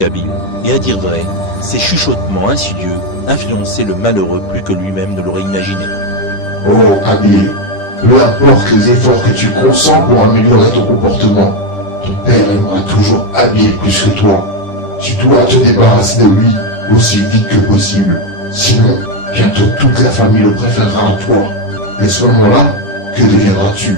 Kabil. Et à dire vrai, ces chuchotements insidieux influençaient le malheureux plus que lui-même ne l'aurait imaginé. Oh, Kabil, peu importe les efforts que tu consens pour améliorer ton comportement, ton père aimera toujours Abil plus que toi. Tu dois te débarrasser de lui aussi vite que possible. Sinon, bientôt toute la famille le préférera à toi. Et à ce moment-là, que deviendras-tu?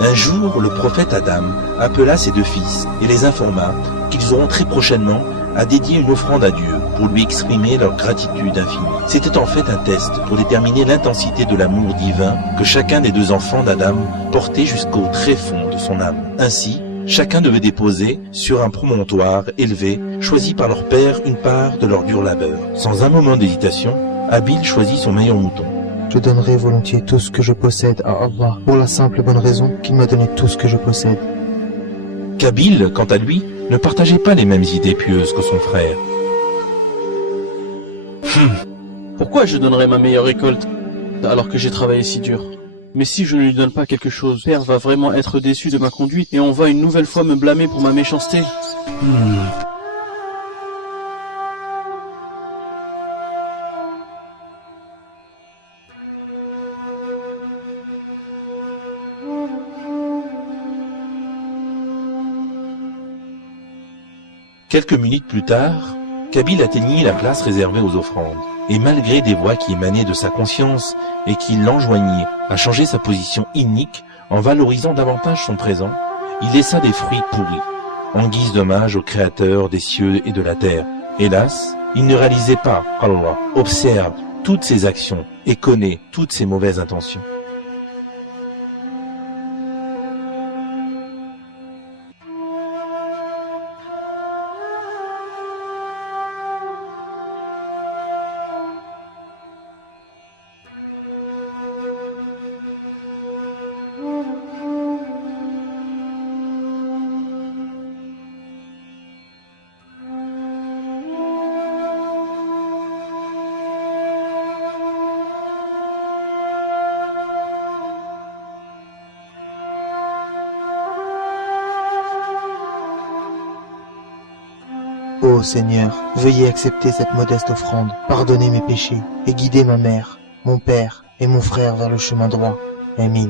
Un jour, le prophète Adam appela ses deux fils et les informa qu'ils auront très prochainement à dédier une offrande à Dieu pour lui exprimer leur gratitude infinie. C'était en fait un test pour déterminer l'intensité de l'amour divin que chacun des deux enfants d'Adam portait jusqu'au tréfond de son âme. Ainsi, chacun devait déposer sur un promontoire élevé, choisi par leur père, une part de leur dur labeur. Sans un moment d'hésitation, Abil choisit son meilleur mouton. Je donnerai volontiers tout ce que je possède à Allah, pour la simple bonne raison qu'il m'a donné tout ce que je possède. Kabil, quant à lui, ne partageait pas les mêmes idées pieuses que son frère. Pourquoi je donnerais ma meilleure récolte alors que j'ai travaillé si dur? Mais si je ne lui donne pas quelque chose, Père va vraiment être déçu de ma conduite et on va une nouvelle fois me blâmer pour ma méchanceté. Quelques minutes plus tard, Kabil atteignit la place réservée aux offrandes. Et malgré des voix qui émanaient de sa conscience et qui l'enjoignaient à changer sa position inique en valorisant davantage son présent, il laissa des fruits pourris, en guise d'hommage au Créateur des cieux et de la terre. Hélas, il ne réalisait pas qu'Allah observe toutes ses actions et connaît toutes ses mauvaises intentions. Ô Seigneur, veuillez accepter cette modeste offrande, pardonner mes péchés et guider ma mère, mon père et mon frère vers le chemin droit. Amin.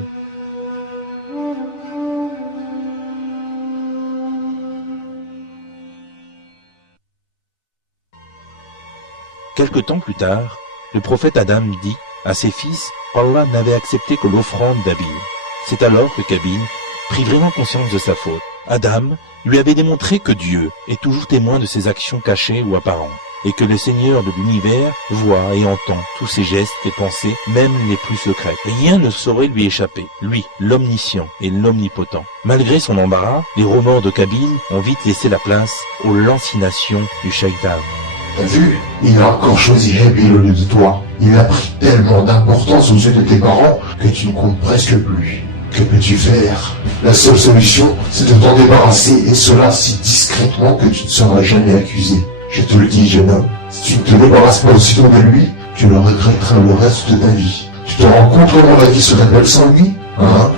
Quelque temps plus tard, le prophète Adam dit à ses fils qu'Allah n'avait accepté que l'offrande d'Abil. C'est alors que Kabil prit vraiment conscience de sa faute. Adam lui avait démontré que Dieu est toujours témoin de ses actions cachées ou apparentes, et que le Seigneur de l'univers voit et entend tous ses gestes et pensées, même les plus secrets. Rien ne saurait lui échapper, lui, l'omniscient et l'omnipotent. Malgré son embarras, les remords de Kabil ont vite laissé la place aux lancinations du shaitan. T'as vu? Il a encore choisi Abil au lieu de toi. Il a pris tellement d'importance aux yeux de tes parents que tu ne comptes presque plus. Que peux-tu faire? La seule solution, c'est de t'en débarrasser, et cela si discrètement que tu ne seras jamais accusé. Je te le dis, jeune homme, si tu ne te débarrasses pas aussitôt de lui, tu le regretteras le reste de ta vie. Tu te rends compte comment la vie serait belle sans lui? Hein?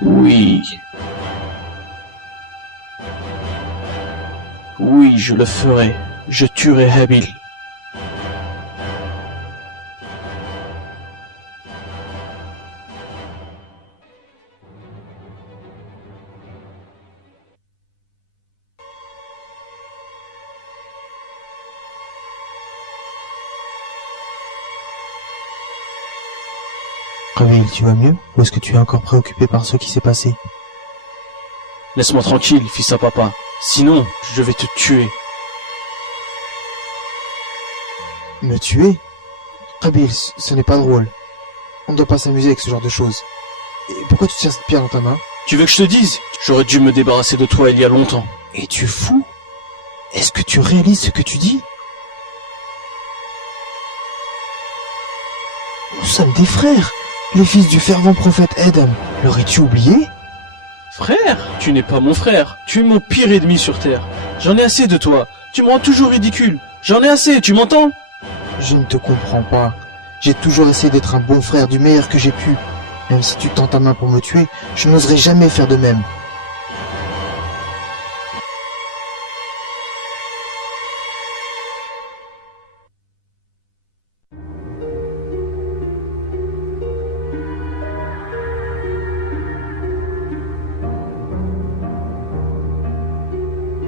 Oui. Oui, je le ferai. Je tuerai Abil. Kabil, tu vas mieux? Ou est-ce que tu es encore préoccupé par ce qui s'est passé? Laisse-moi tranquille, fils à papa. Sinon, je vais te tuer. Me tuer? Kabil, ce n'est pas drôle. On ne doit pas s'amuser avec ce genre de choses. Et pourquoi tu tiens cette pierre dans ta main? Tu veux que je te dise? J'aurais dû me débarrasser de toi il y a longtemps. Es-tu fou? Est-ce que tu réalises ce que tu dis? Nous sommes des frères, les fils du fervent prophète Adam. L'aurais-tu oublié? Frère? Tu n'es pas mon frère. Tu es mon pire ennemi sur Terre. J'en ai assez de toi. Tu me rends toujours ridicule. J'en ai assez, tu m'entends? Je ne te comprends pas. J'ai toujours essayé d'être un bon frère du meilleur que j'ai pu. Même si tu tends ta main pour me tuer, je n'oserais jamais faire de même.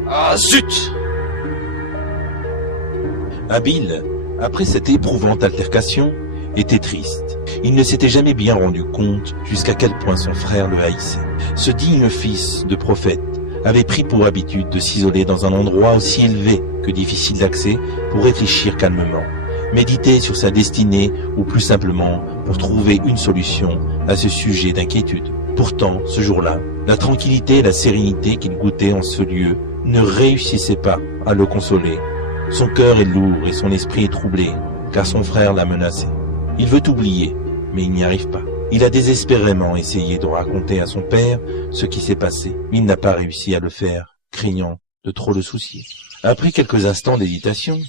Ah zut! Abil, après cette éprouvante altercation, était triste. Il ne s'était jamais bien rendu compte jusqu'à quel point son frère le haïssait. Ce digne fils de prophète avait pris pour habitude de s'isoler dans un endroit aussi élevé que difficile d'accès pour réfléchir calmement, méditer sur sa destinée ou plus simplement pour trouver une solution à ce sujet d'inquiétude. Pourtant, ce jour-là, la tranquillité et la sérénité qu'il goûtait en ce lieu ne réussissaient pas à le consoler. Son cœur est lourd et son esprit est troublé, car son frère l'a menacé. Il veut oublier, mais il n'y arrive pas. Il a désespérément essayé de raconter à son père ce qui s'est passé. Il n'a pas réussi à le faire, craignant de trop le soucier. Après quelques instants d'hésitation,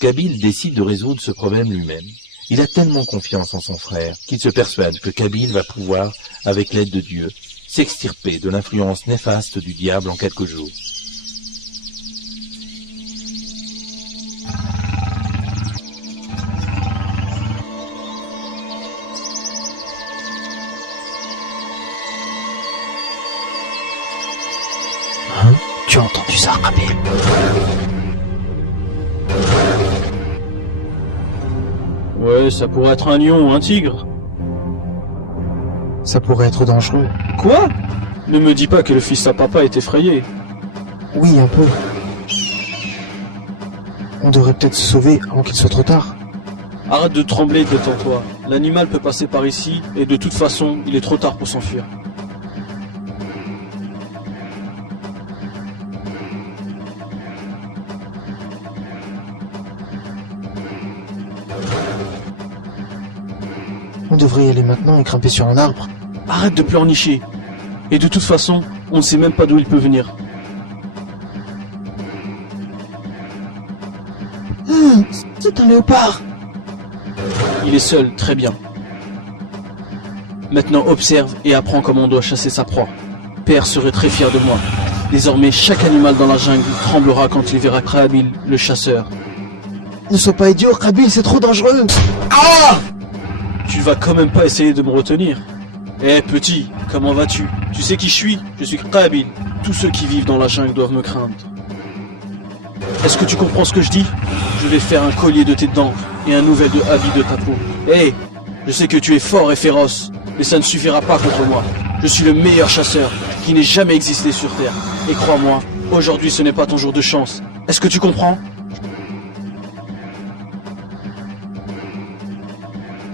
Kabil décide de résoudre ce problème lui-même. Il a tellement confiance en son frère qu'il se persuade que Kabil va pouvoir, avec l'aide de Dieu, s'extirper de l'influence néfaste du diable en quelques jours. Tu as entendu ça, Kabil? Ouais, ça pourrait être un lion ou un tigre. Ça pourrait être dangereux. Quoi? Ne me dis pas que le fils à papa est effrayé. Oui, un peu. On devrait peut-être se sauver avant qu'il soit trop tard. Arrête de trembler, détends-toi. L'animal peut passer par ici, et de toute façon, il est trop tard pour s'enfuir. On devrait y aller maintenant et grimper sur un arbre. Arrête de pleurnicher. Et de toute façon, on ne sait même pas d'où il peut venir. C'est un léopard. Il est seul, très bien. Maintenant observe et apprends comment on doit chasser sa proie. Père serait très fier de moi. Désormais, chaque animal dans la jungle tremblera quand il verra Kabil, le chasseur. Ne sois pas idiot, Kabil, c'est trop dangereux. Ah! Tu vas quand même pas essayer de me retenir. Eh petit, comment vas-tu? Tu sais qui je suis? Je suis Kabil. Tous ceux qui vivent dans la jungle doivent me craindre. Est-ce que tu comprends ce que je dis? Je vais faire un collier de tes dents et un nouvel habit de ta peau. Eh, je sais que tu es fort et féroce, mais ça ne suffira pas contre moi. Je suis le meilleur chasseur qui n'ait jamais existé sur Terre. Et crois-moi, aujourd'hui ce n'est pas ton jour de chance. Est-ce que tu comprends?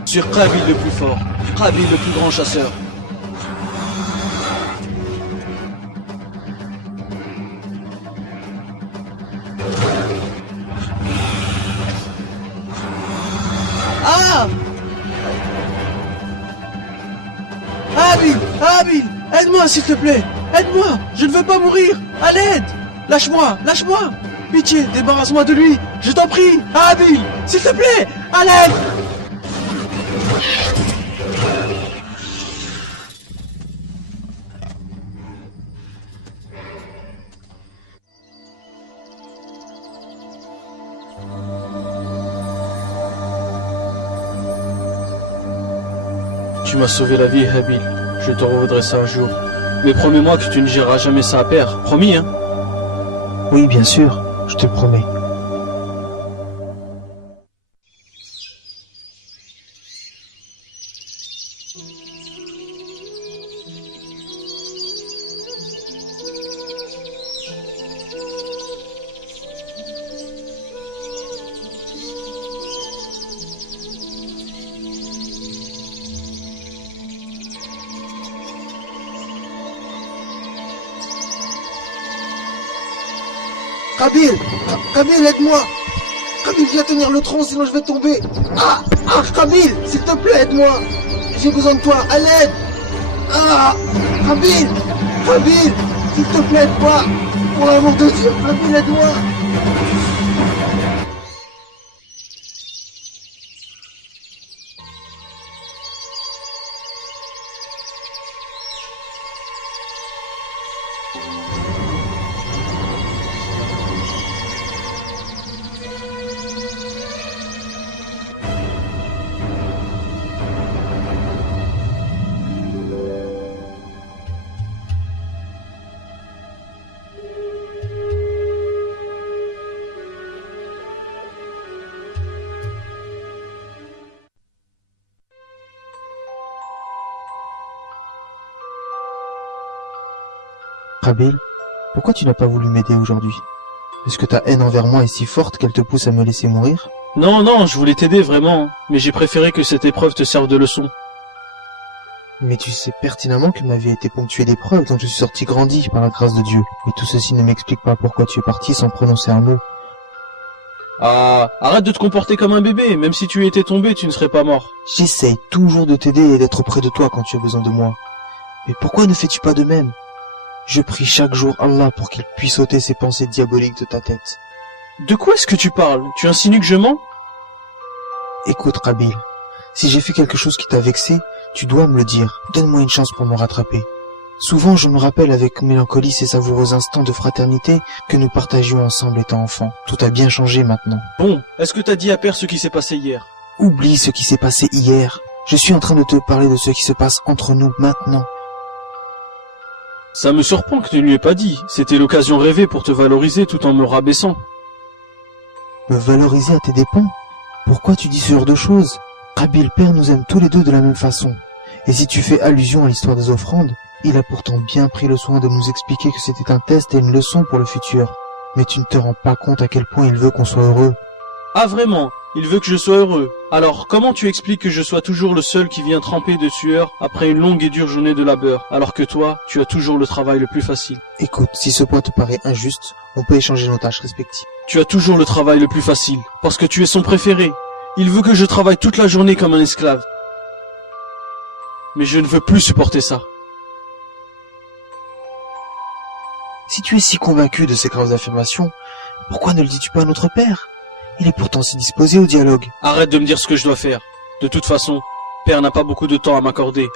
Sur Kabil le plus fort, Kabil le plus grand chasseur. Ah! Abil, aide-moi s'il te plaît, aide-moi, je ne veux pas mourir, à l'aide! Lâche-moi, lâche-moi! Pitié, débarrasse-moi de lui, je t'en prie, Abil, s'il te plaît, à l'aide! Tu m'as sauvé la vie, Abil. Je te revaudrai ça un jour. Mais promets-moi que tu ne géreras jamais ça à père. Promis, hein? Oui, bien sûr, je te le promets. Kabil, aide-moi. Kabil, viens tenir le tronc, sinon je vais tomber. Kabil, s'il te plaît, aide-moi. J'ai besoin de toi, à l'aide. Kabil, s'il te plaît, aide-moi. Pour l'amour de Dieu, Kabil, aide-moi. Qabil, pourquoi tu n'as pas voulu m'aider aujourd'hui? Est-ce que ta haine envers moi est si forte qu'elle te pousse à me laisser mourir? Non, non, je voulais t'aider vraiment, mais j'ai préféré que cette épreuve te serve de leçon. Mais tu sais pertinemment que ma vie a été ponctuée d'épreuves dont je suis sorti grandi par la grâce de Dieu. Et tout ceci ne m'explique pas pourquoi tu es parti sans prononcer un mot. Ah, arrête de te comporter comme un bébé, même si tu étais tombé, tu ne serais pas mort. J'essaye toujours de t'aider et d'être auprès de toi quand tu as besoin de moi. Mais pourquoi ne fais-tu pas de même? Je prie chaque jour Allah pour qu'il puisse ôter ces pensées diaboliques de ta tête. De quoi est-ce que tu parles? Tu insinues que je mens? Écoute, Qabil, si j'ai fait quelque chose qui t'a vexé, tu dois me le dire. Donne-moi une chance pour me rattraper. Souvent, je me rappelle avec mélancolie ces savoureux instants de fraternité que nous partagions ensemble étant enfants. Tout a bien changé maintenant. Bon, est-ce que t'as dit à Père ce qui s'est passé hier? Oublie ce qui s'est passé hier. Je suis en train de te parler de ce qui se passe entre nous maintenant. Ça me surprend que tu ne lui aies pas dit. C'était l'occasion rêvée pour te valoriser tout en me rabaissant. Me valoriser à tes dépens? Pourquoi tu dis ce genre de choses? Qabil Père nous aime tous les deux de la même façon. Et si tu fais allusion à l'histoire des offrandes, il a pourtant bien pris le soin de nous expliquer que c'était un test et une leçon pour le futur. Mais tu ne te rends pas compte à quel point il veut qu'on soit heureux. Ah vraiment? Il veut que je sois heureux. Alors, comment tu expliques que je sois toujours le seul qui vient tremper de sueur après une longue et dure journée de labeur, alors que toi, tu as toujours le travail le plus facile? Écoute, si ce point te paraît injuste, on peut échanger nos tâches respectives. Tu as toujours le travail le plus facile, parce que tu es son préféré. Il veut que je travaille toute la journée comme un esclave. Mais je ne veux plus supporter ça. Si tu es si convaincu de ces graves affirmations, pourquoi ne le dis-tu pas à notre père? Il est pourtant si disposé au dialogue. Arrête de me dire ce que je dois faire. De toute façon, Père n'a pas beaucoup de temps à m'accorder.